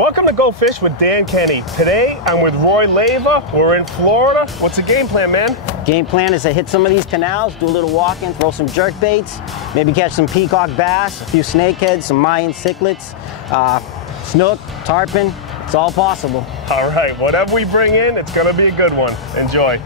Welcome to Go Fish with Dan Kenny. Today, I'm with Leyva. We're in Florida. What's the game plan, man? Game plan is to hit some of these canals, do a little walking, throw some jerk baits, maybe catch some peacock bass, a few snakeheads, some Mayan cichlids, snook, tarpon. It's all possible. All right, whatever we bring in, it's gonna be a good one. Enjoy.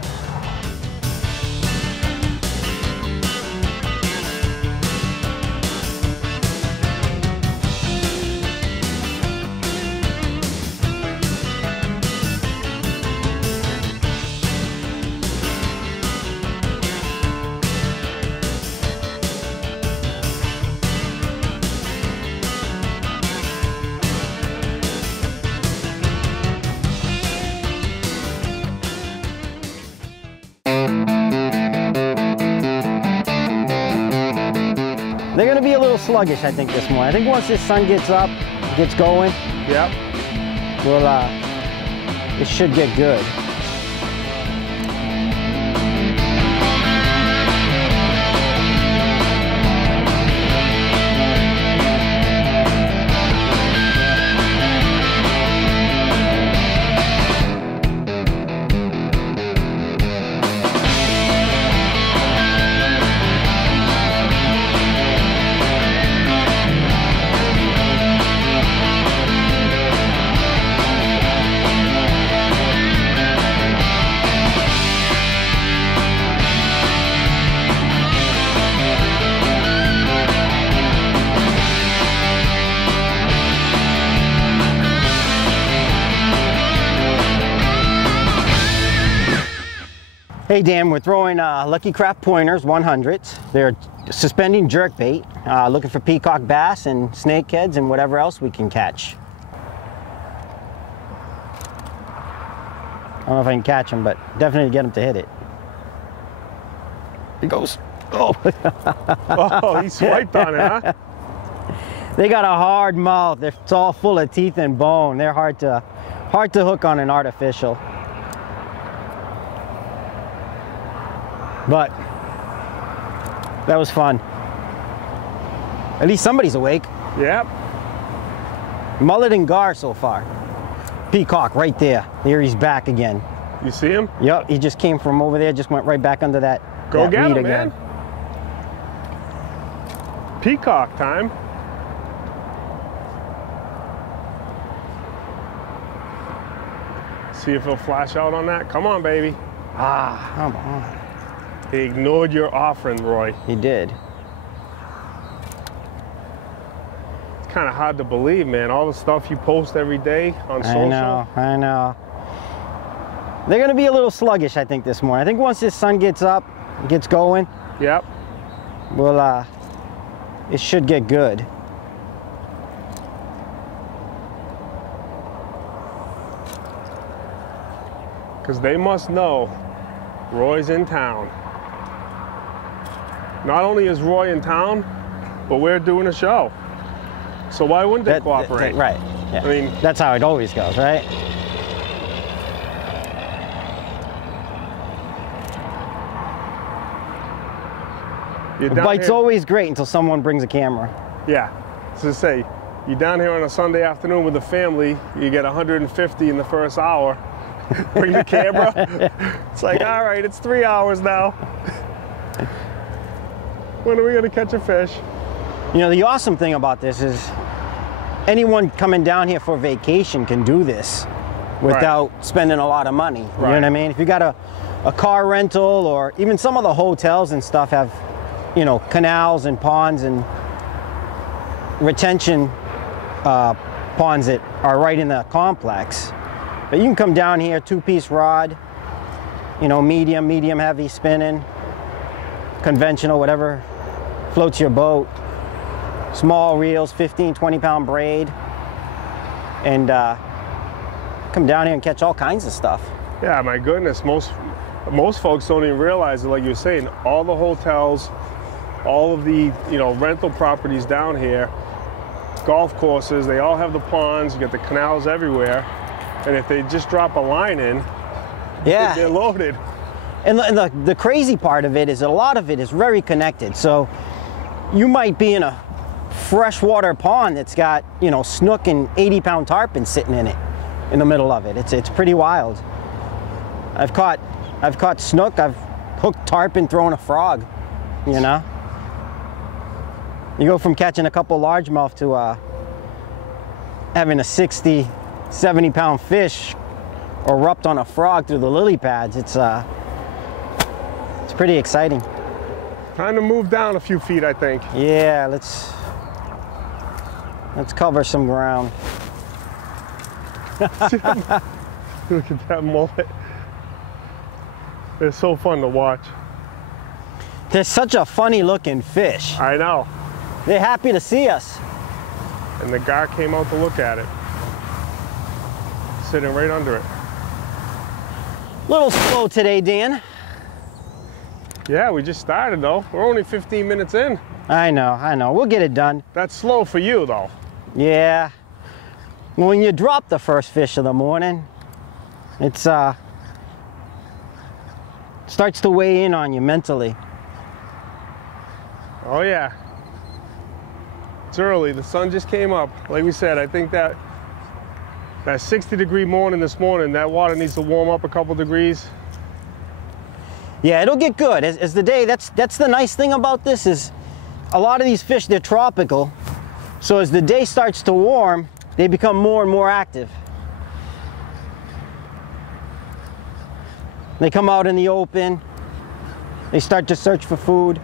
They're gonna be a little sluggish, I think, this morning. I think once this sun gets up, gets going, yep, it should get good. Hey Dan, we're throwing Lucky Craft pointers, 100s. They're suspending jerkbait, looking for peacock bass and snakeheads and whatever else we can catch. I don't know if I can catch them, but definitely get them to hit it. He goes. Oh. Oh, he swiped on it, huh? They got a hard mouth. It's all full of teeth and bone. They're hard to hook on an artificial. But that was fun. At least somebody's awake. Yep. Mullet and gar so far. Peacock right there. There he's back again. You see him? Yep, he just came from over there, just went right back under that. Go get him, again. man. Peacock time. See if he'll flash out on that. Come on, baby. Ah, come on. He ignored your offering, Roy. He did. It's kind of hard to believe, man. All the stuff you post every day on social. I know. They're going to be a little sluggish, I think, this morning. I think once this sun gets up, gets going, yep, it should get good. Because they must know Roy's in town. Not only is Roy in town, but we're doing a show. So why wouldn't they cooperate? Right. Yeah. I mean, that's how it always goes, right? The bite's always great until someone brings a camera. Yeah. So say, you're down here on a Sunday afternoon with the family, you get 150 in the first hour. Bring the camera. It's like, all right, it's 3 hours now. When are we gonna catch a fish? You know, the awesome thing about this is anyone coming down here for vacation can do this without spending a lot of money. You know what I mean? If you got a car rental, or even some of the hotels and stuff have, you know, canals and ponds and retention ponds that are right in the complex. But you can come down here, 2-piece rod, you know, medium heavy spinning, conventional, whatever floats your boat, small reels, 15, 20-pound braid, and come down here and catch all kinds of stuff. Yeah, my goodness, most folks don't even realize it. Like you're saying, all the hotels, all of the, you know, rental properties down here, golf courses, they all have the ponds, you get the canals everywhere, and if they just drop a line in, they're loaded. And the crazy part of it is a lot of it is very connected. So you might be in a freshwater pond that's got, you know, snook and 80-pound tarpon sitting in it, in the middle of it. It's pretty wild. I've caught snook, I've hooked tarpon throwing a frog, you know. You go from catching a couple largemouth to having a 60, 70-pound fish erupt on a frog through the lily pads. It's pretty exciting. Time to move down a few feet, I think. Yeah, let's cover some ground. Look at that mullet. They're so fun to watch. They're such a funny looking fish. I know. They're happy to see us. And the guy came out to look at it. Sitting right under it. Little slow today, Dan. Yeah, we just started though. We're only 15 minutes in. I know. We'll get it done. That's slow for you though. Yeah. When you drop the first fish of the morning, it's starts to weigh in on you mentally. Oh yeah. It's early. The sun just came up. Like we said, I think that 60-degree morning this morning, that water needs to warm up a couple degrees. Yeah, it'll get good as the day. That's the nice thing about this is a lot of these fish, they're tropical. So as the day starts to warm, they become more and more active. They come out in the open. They start to search for food.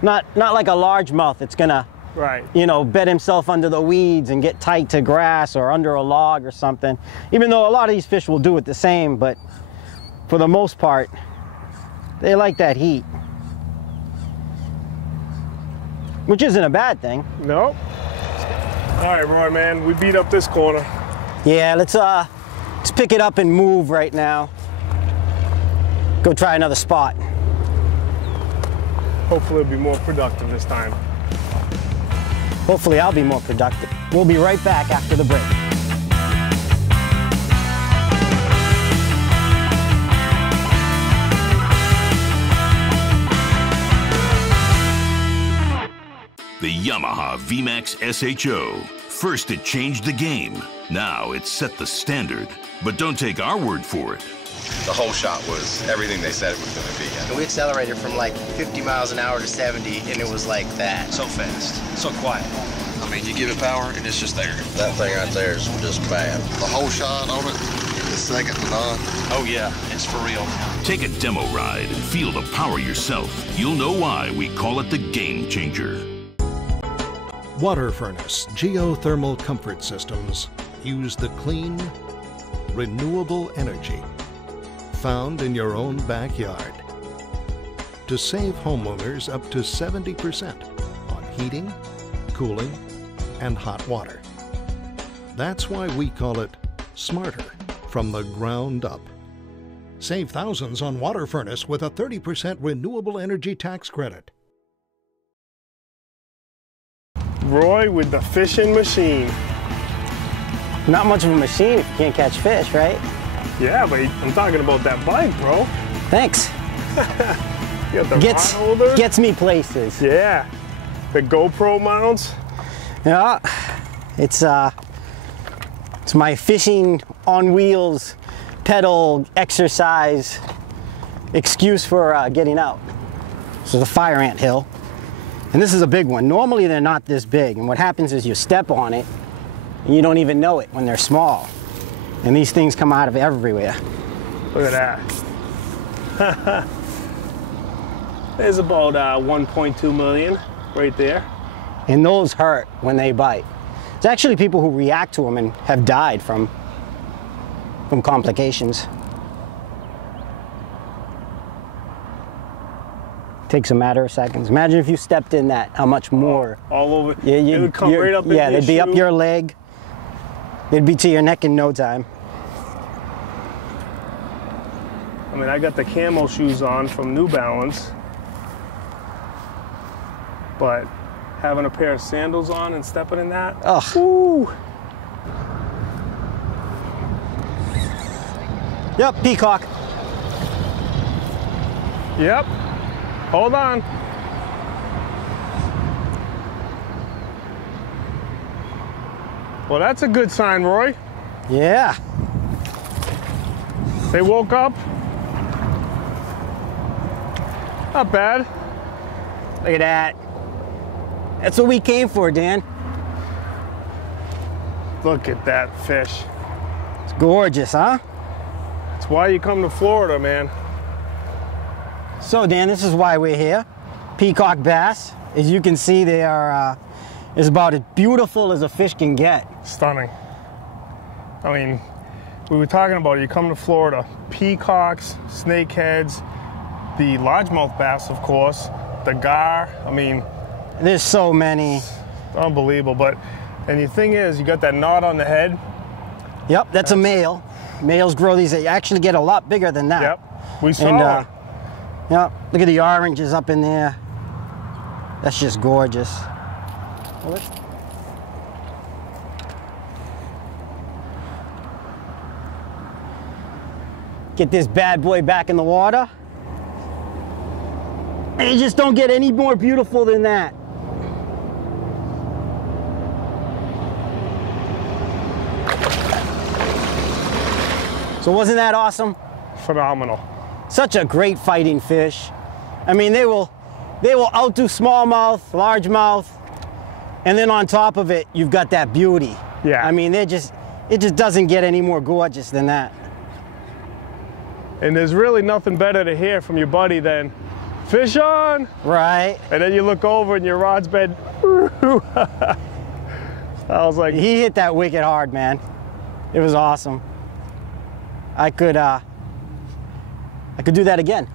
Not like a largemouth that's gonna, right, you know, bed himself under the weeds and get tight to grass or under a log or something. Even though a lot of these fish will do it the same, but for the most part, they like that heat. Which isn't a bad thing. Nope. All right, Roy, man, we beat up this corner. Yeah, let's pick it up and move right now. Go try another spot. Hopefully it'll be more productive this time. Hopefully I'll be more productive. We'll be right back after the break. The Yamaha VMAX SHO. First it changed the game. Now it's set the standard. But don't take our word for it. The whole shot was everything they said it was going to be. And we accelerated from like 50 miles an hour to 70, and it was like that. So fast, so quiet. I mean, you give it power, and it's just there. That thing right there is just bad. The whole shot on it is second to none. Oh, yeah, it's for real. Take a demo ride and feel the power yourself. You'll know why we call it the Game Changer. Water furnace geothermal comfort systems use the clean, renewable energy found in your own backyard to save homeowners up to 70% on heating, cooling, and hot water. That's why we call it smarter from the ground up. Save thousands on water furnace with a 30% renewable energy tax credit. Roy with the fishing machine. Not much of a machine if you can't catch fish, right? Yeah, but I'm talking about that bike, bro. Thanks. You got the rod holder. Gets me places. Yeah. The GoPro mounts. Yeah. It's my fishing on wheels pedal exercise excuse for getting out. This is a fire ant hill. And this is a big one. Normally they're not this big. And what happens is you step on it and you don't even know it when they're small. And these things come out of everywhere. Look at that. There's about 1.2 million right there. And those hurt when they bite. There's actually people who react to them and have died from complications. Takes a matter of seconds. Imagine if you stepped in that, how much more. All over. Yeah, it would come right up in yeah, your they'd be up your leg. They'd be to your neck in no time. I mean, I got the camo shoes on from New Balance, but having a pair of sandals on and stepping in that, ugh. Woo. Yep, Peacock. Yep. Hold on. Well, that's a good sign, Roy. Yeah. They woke up. Not bad. Look at that. That's what we came for, Dan. Look at that fish. It's gorgeous, huh? That's why you come to Florida, man. So, Dan, this is why we're here. Peacock bass. As you can see, they are is about as beautiful as a fish can get. Stunning. I mean, we were talking about it. You come to Florida, peacocks, snakeheads, the largemouth bass, of course, the gar. I mean, there's so many. Unbelievable. And the thing is, you got that knot on the head. Yep, that's a male. Males grow these. They actually get a lot bigger than that. Yep, we saw. Yep, look at the oranges up in there. That's just gorgeous. Get this bad boy back in the water. And you just don't get any more beautiful than that. So wasn't that awesome? Phenomenal. Such a great fighting fish. I mean, they will outdo smallmouth, largemouth, and then on top of it, you've got that beauty. Yeah. I mean, it just doesn't get any more gorgeous than that. And there's really nothing better to hear from your buddy than, fish on! Right. And then you look over and your rod's been, I was like... He hit that wicked hard, man. It was awesome. I could do that again.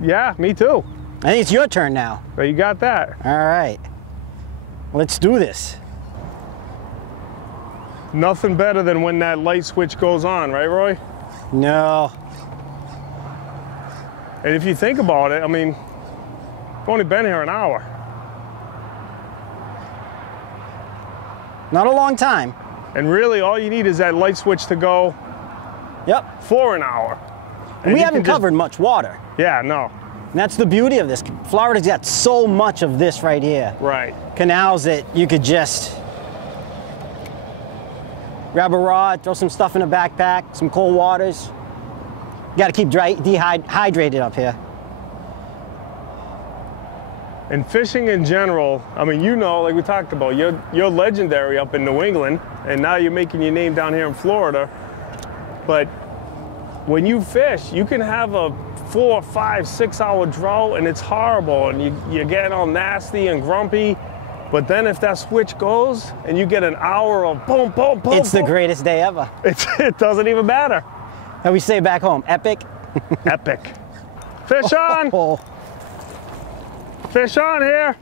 Yeah, me too. I think it's your turn now. Well, you got that. All right. Let's do this. Nothing better than when that light switch goes on, right, Roy? No. And if you think about it, I mean, I've only been here an hour. Not a long time. And really, all you need is that light switch to go. Yep. For an hour. And we haven't covered much water. Yeah, no. And that's the beauty of this. Florida's got so much of this right here. Right. Canals that you could just grab a rod, throw some stuff in a backpack, some cold waters. You got to keep dehydrated up here. And fishing in general, I mean, you know, like we talked about, you're legendary up in New England, and now you're making your name down here in Florida. But when you fish, you can have a 4, 5, 6 hour drought, and it's horrible, and you're getting all nasty and grumpy. But then if that switch goes and you get an hour of boom, boom, boom, it's the greatest day ever. It doesn't even matter. How we say back home, epic. Epic. Fish on. Oh. Fish on here.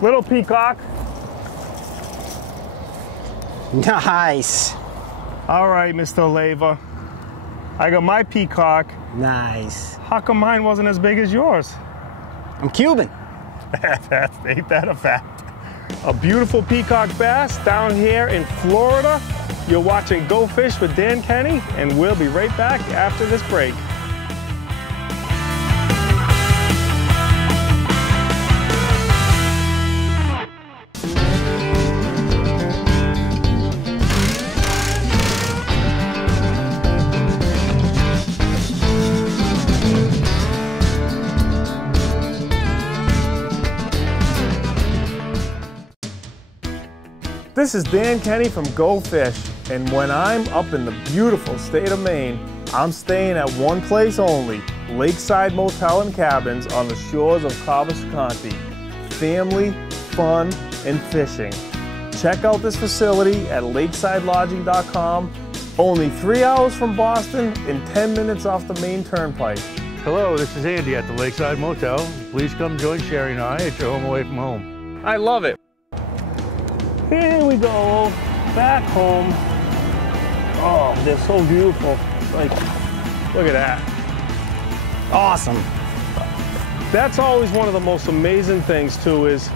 Little peacock. Nice. All right, Mr. Leyva. I got my peacock. Nice. How come mine wasn't as big as yours? I'm Cuban. Ain't that a fact? A beautiful peacock bass down here in Florida. You're watching Go Fish with Dan Kenny, and we'll be right back after this break. This is Dan Kenny from Go Fish, and when I'm up in the beautiful state of Maine, I'm staying at one place only, Lakeside Motel and Cabins on the shores of Cabo-Sconti. Family, fun, and fishing. Check out this facility at lakesidelodging.com. Only 3 hours from Boston and 10 minutes off the Maine Turnpike. Hello, this is Andy at the Lakeside Motel. Please come join Sherry and I at your home away from home. I love it. Here we go, back home. Oh, they're so beautiful. Like, look at that. Awesome. That's always one of the most amazing things too, is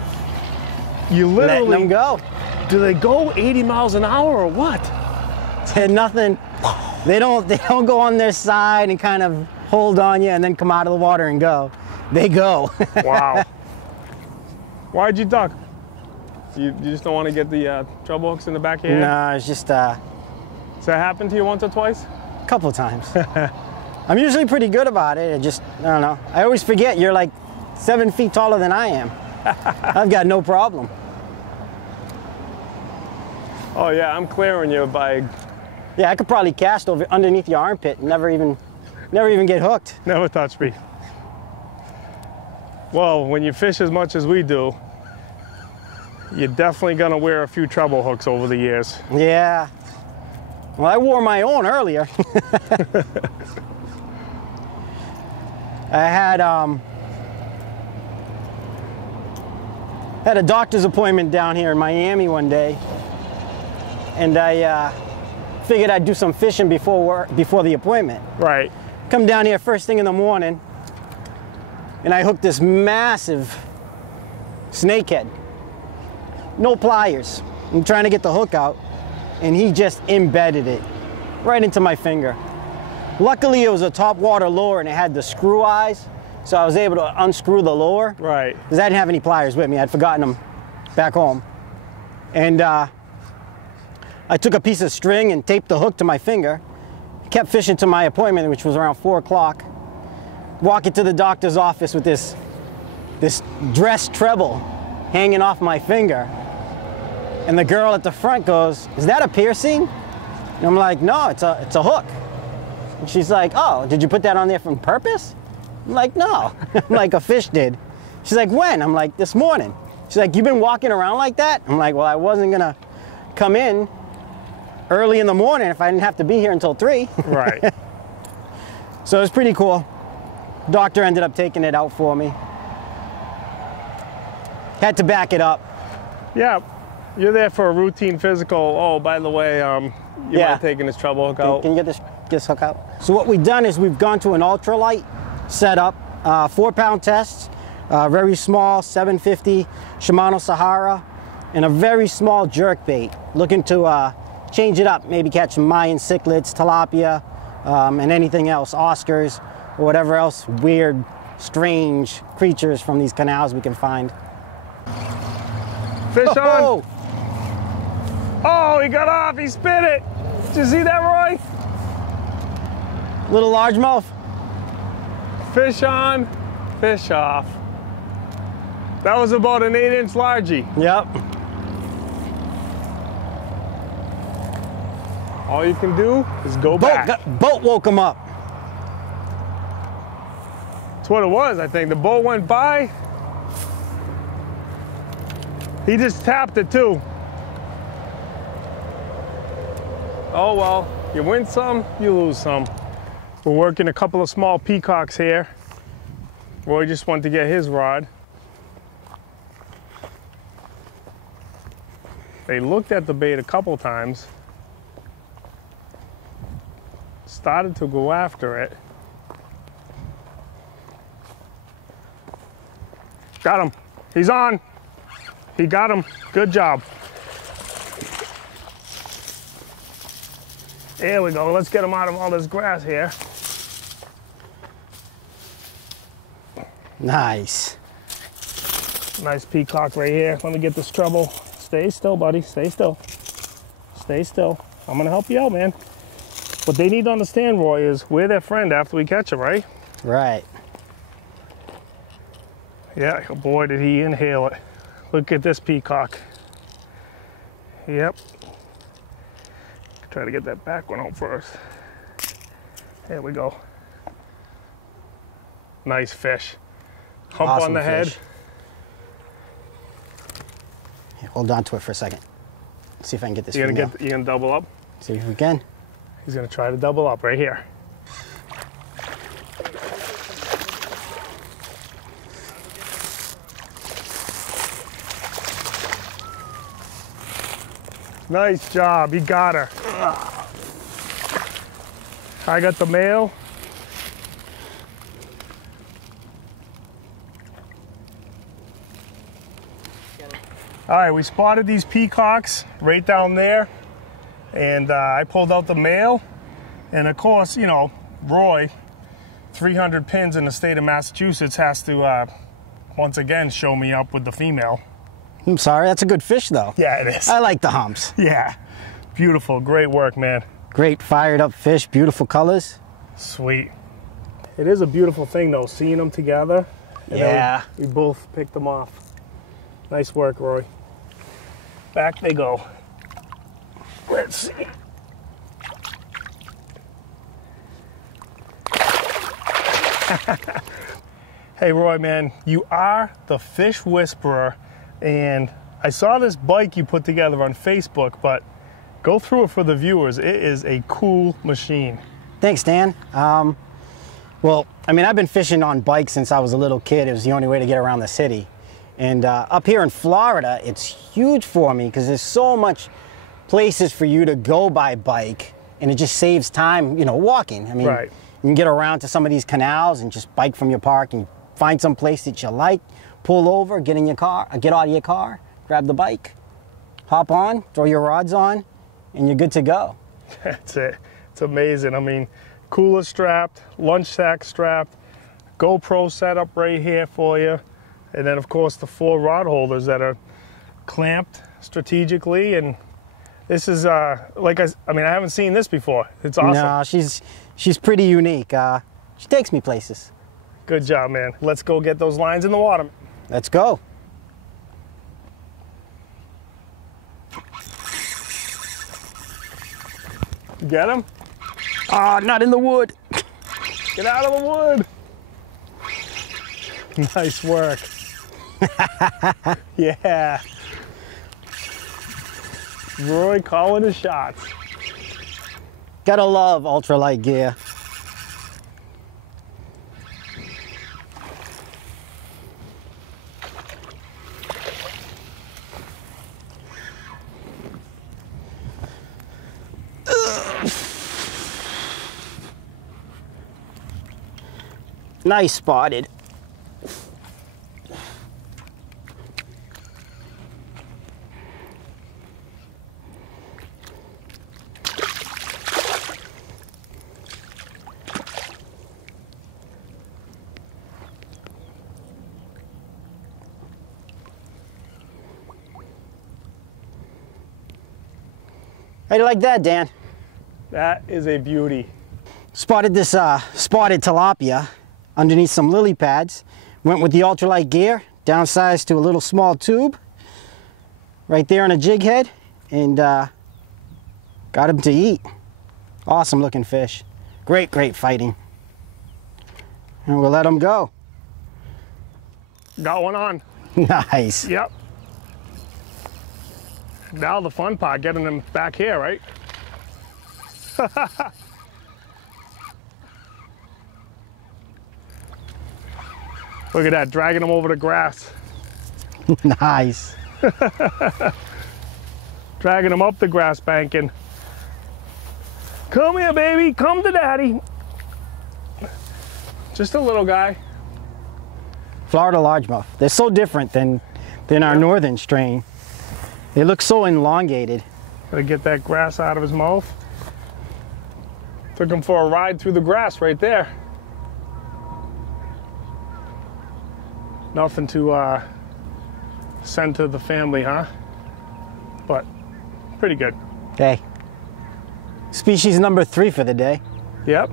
you literally... Letting them go. Do they go 80 miles an hour or what? Nothing. They don't go on their side and kind of hold on you and then come out of the water and go. They go. Wow. Why'd you duck? You just don't want to get the treble hooks in the back of your head? No, it's just Has that happened to you once or twice? a couple of times. I'm usually pretty good about it. I don't know. I always forget you're like 7 feet taller than I am. I've got no problem. Oh yeah, I'm clearing you by... Yeah, I could probably cast over underneath your armpit and never even get hooked. Never touch me. Well, when you fish as much as we do, you're definitely gonna wear a few treble hooks over the years. Yeah. Well, I wore my own earlier. I had a doctor's appointment down here in Miami one day, and I figured I'd do some fishing before the appointment. Right. Come down here first thing in the morning, and I hooked this massive snakehead. No pliers. I'm trying to get the hook out, and he just embedded it right into my finger. Luckily, it was a top water lure, and it had the screw eyes, so I was able to unscrew the lure. Right. Because I didn't have any pliers with me. I'd forgotten them back home. And I took a piece of string and taped the hook to my finger. Kept fishing to my appointment, which was around 4 o'clock. Walking to the doctor's office with this dress treble hanging off my finger. And the girl at the front goes, "Is that a piercing?" And I'm like, "No, it's a hook." And she's like, "Oh, did you put that on there on purpose?" I'm like, "No." I'm like, "A fish did." She's like, "When?" I'm like, "This morning." She's like, "You've been walking around like that?" I'm like, "Well, I wasn't gonna come in early in the morning if I didn't have to be here until 3. Right. So it was pretty cool. Doctor ended up taking it out for me. Had to back it up. Yeah. You're there for a routine physical. Oh, by the way, you mind taking this treble hook out? Can you get this hook out? So what we've done is we've gone to an ultralight setup, 4-pound test, very small 750 Shimano Sahara, and a very small jerk bait. Looking to change it up, maybe catch some Mayan cichlids, tilapia, and anything else, Oscars, or whatever else weird, strange creatures from these canals we can find. Fish on! Oh! Oh, he got off, he spit it! Did you see that, Roy? Little largemouth. Fish on, fish off. That was about an 8-inch largie. Yep. All you can do is go back. Boat woke him up. That's what it was, I think. The boat went by. He just tapped it too. Oh well, you win some, you lose some. We're working a couple of small peacocks here. Roy just wanted to get his rod. They looked at the bait a couple times. Started to go after it. Got him. He's on. He got him. Good job. There we go. Let's get him out of all this grass here. Nice. Nice peacock right here. Let me get this treble. Stay still, buddy. Stay still. Stay still. I'm going to help you out, man. What they need to understand, Roy, is we're their friend after we catch it, right? Right. Yeah, boy, did he inhale it. Look at this peacock. Yep. Try to get that back one out first. There we go. Nice fish. Hump Awesome on the head. fish. Here, hold on to it for a second. See if I can get this. You gonna double up? See if we can. He's gonna try to double up right here. Nice job, he got her. I got the male. All right, we spotted these peacocks right down there, and I pulled out the male, and of course, you know, Roy, 300 pins in the state of Massachusetts, has to once again show me up with the female. I'm sorry, that's a good fish though. Yeah, it is. I like the humps. Yeah. Beautiful. Great work, man. Great fired up fish, beautiful colors. Sweet. It is a beautiful thing though, seeing them together. And yeah. We both picked them off. Nice work, Roy. Back they go. Let's see. Hey Roy, man, you are the fish whisperer, and I saw this bike you put together on Facebook, but go through it for the viewers. It is a cool machine. Thanks, Dan. Well, I mean, I've been fishing on bikes since I was a little kid. It was the only way to get around the city. And up here in Florida, it's huge for me because there's so much places for you to go by bike, and it just saves time, you know, walking. I mean, right. You can get around to some of these canals and just bike from your park and find some place that you like, pull over, get in your car, get out of your car, grab the bike, hop on, throw your rods on, and you're good to go. That's it. It's amazing. I mean, cooler strapped, lunch sack strapped, GoPro setup right here for you, and then of course the 4 rod holders that are clamped strategically. And this is like I mean, I haven't seen this before. It's awesome. No, she's pretty unique. She takes me places. Good job, man. Let's go get those lines in the water. Let's go. You get him? Ah, not in the wood. Get out of the wood. Nice work. Yeah. Roy calling his shots. Gotta love ultralight gear. Nice spotted. How do you like that, Dan? That is a beauty. Spotted this spotted tilapia underneath some lily pads. Went with the ultralight gear, downsized to a little small tube right there on a jig head, and got him to eat. Awesome looking fish. Great, great fighting. And we'll let him go. Got one on. Nice. Yep. Now the fun part, getting them back here, right? Look at that, dragging them over the grass. Nice. Dragging them up the grass banking. Come here, baby, come to daddy. Just a little guy. Florida largemouth. They're so different than our northern strain. They look so elongated. Gotta get that grass out of his mouth. Took him for a ride through the grass right there. Nothing to send to the family, huh? But pretty good. Hey, species number 3 for the day. Yep.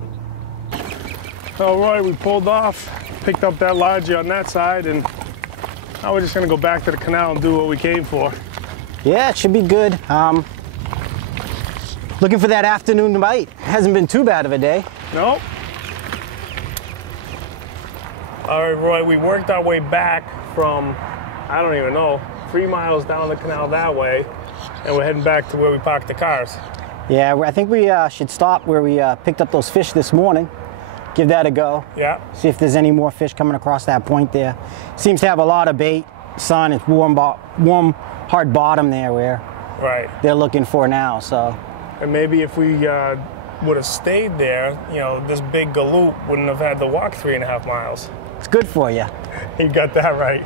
All right, we pulled off, picked up that largie on that side, and now we're just gonna go back to the canal and do what we came for. Yeah, it should be good. Looking for that afternoon bite. Hasn't been too bad of a day. Nope. All right, Roy, we worked our way back from, I don't even know, 3 miles down the canal that way, and we're heading back to where we parked the cars. Yeah, I think we should stop where we picked up those fish this morning. Give that a go. Yeah. See if there's any more fish coming across that point there. Seems to have a lot of bait. Sun, it's warm, hard bottom there where they're looking for now, so. And maybe if we would have stayed there, you know, this big galoot wouldn't have had to walk 3.5 miles. It's good for you. You got that right.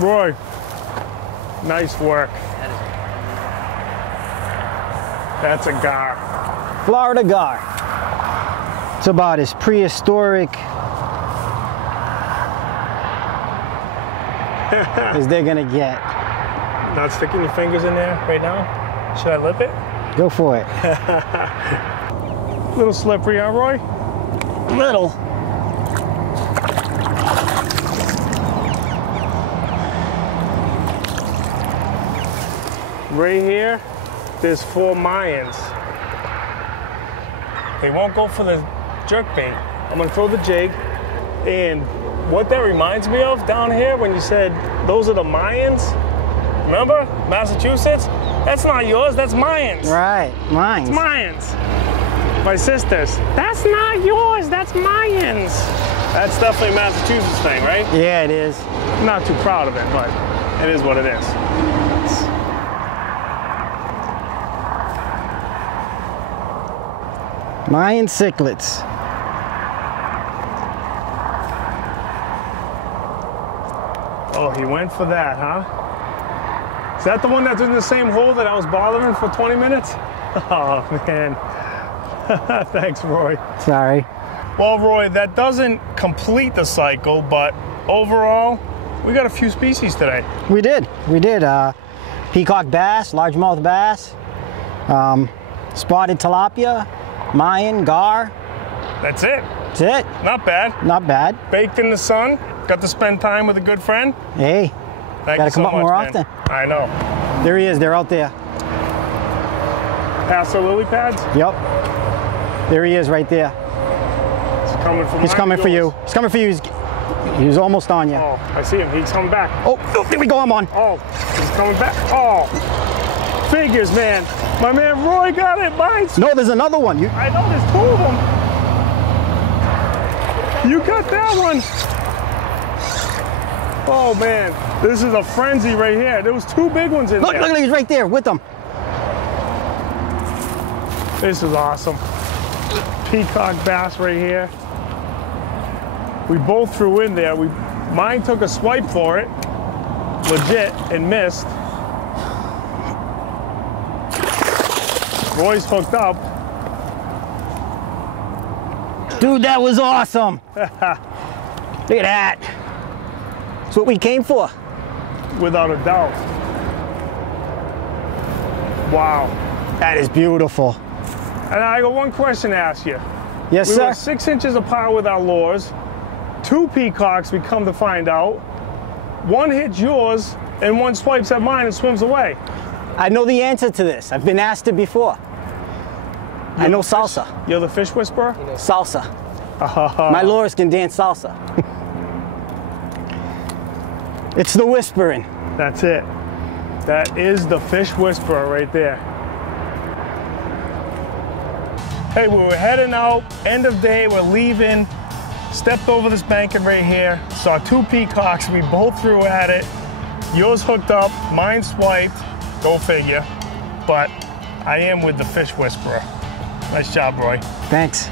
Roy, nice work. That's a gar. Florida gar. It's about as prehistoric as they're gonna get. Not sticking your fingers in there right now? Should I lip it? Go for it. A little slippery, huh, Roy? Little. Right here, there's 4 Mayans. They won't go for the jerkbait. I'm gonna throw the jig, and what that reminds me of down here when you said those are the Mayans, remember? Massachusetts? That's not yours, that's Mayans. Right, mine. It's Mayans. My sisters. That's not yours, that's Mayans. That's definitely a Massachusetts thing, right? Yeah, it is. I'm not too proud of it, but it is what it is. Mayan cichlids. Oh, he went for that, huh? Is that the one that's in the same hole that I was bothering for 20 minutes? Oh, man. Thanks, Roy. Sorry. Well, Roy, that doesn't complete the cycle, but overall, we got a few species today. We did. Peacock bass, largemouth bass, spotted tilapia, Mayan, gar. That's it. That's it. Not bad. Not bad. Baked in the sun. Got to spend time with a good friend. Hey, gotta come up more often. I know. There he is. They're out there. Past the lily pads? Yep. There he is right there. He's coming for He's coming for you. He's coming for you. He's almost on you. Oh, I see him. He's coming back. Oh, here we go. I'm on. Oh, he's coming back. Oh, figures, man. My man Roy got it. Mine's. No, there's another one. I know, there's 2 of them. You got that one. Oh, man. This is a frenzy right here. There was 2 big ones in there. Look, he's right there with them. This is awesome. Peacock bass right here. We both threw in there. Mine took a swipe for it, legit, and missed. Roy's hooked up. Dude, that was awesome. Look at that. That's what we came for. Without a doubt. Wow. That is beautiful. And I got one question to ask you. Yes, we sir. were 6 inches apart with our lures. 2 peacocks, we come to find out. 1 hits yours, and 1 swipes at mine and swims away. I know the answer to this. I've been asked it before. I know salsa. You're the fish whisperer? Salsa. My lures can dance salsa. It's the whispering. That's it. That is the fish whisperer right there. Hey, we were heading out, end of day, we're leaving. Stepped over this banking right here, saw 2 peacocks, we both threw at it. Yours hooked up, mine swiped, go figure. But I am with the fish whisperer. Nice job, Roy. Thanks.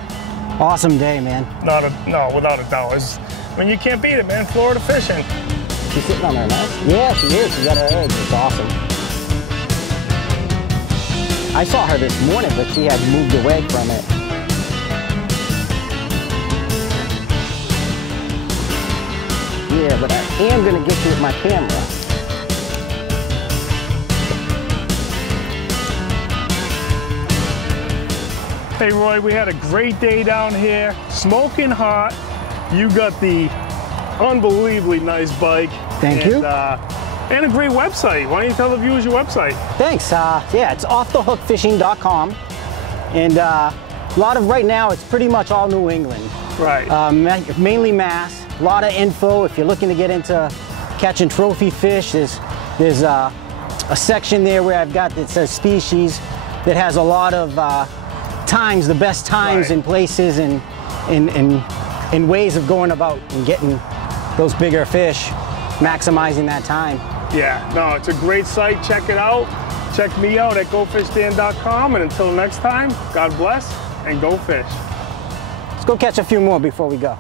Awesome day, man. No, without a doubt. I mean, you can't beat it, man. Florida fishing. She's sitting on there now? Yeah, she is. She got her eggs. It's awesome. I saw her this morning, but she had moved away from it. Yeah, but I am going to get you with my camera. Hey, Roy, we had a great day down here. Smoking hot. You got the unbelievably nice bike. Thank you. And a great website. Why don't you tell the viewers your website? Thanks. Yeah, it's offthehookfishing.com. And a lot of, right now, it's pretty much all New England. Right. Mainly Mass. A lot of info. If you're looking to get into catching trophy fish, there's a section there where I've got that says species that has a lot of times, the best times and places and ways of going about and getting those bigger fish, maximizing that time. Yeah, no, it's a great site. Check it out. Check me out at GoFishDan.com. And until next time, God bless and go fish. Let's go catch a few more before we go.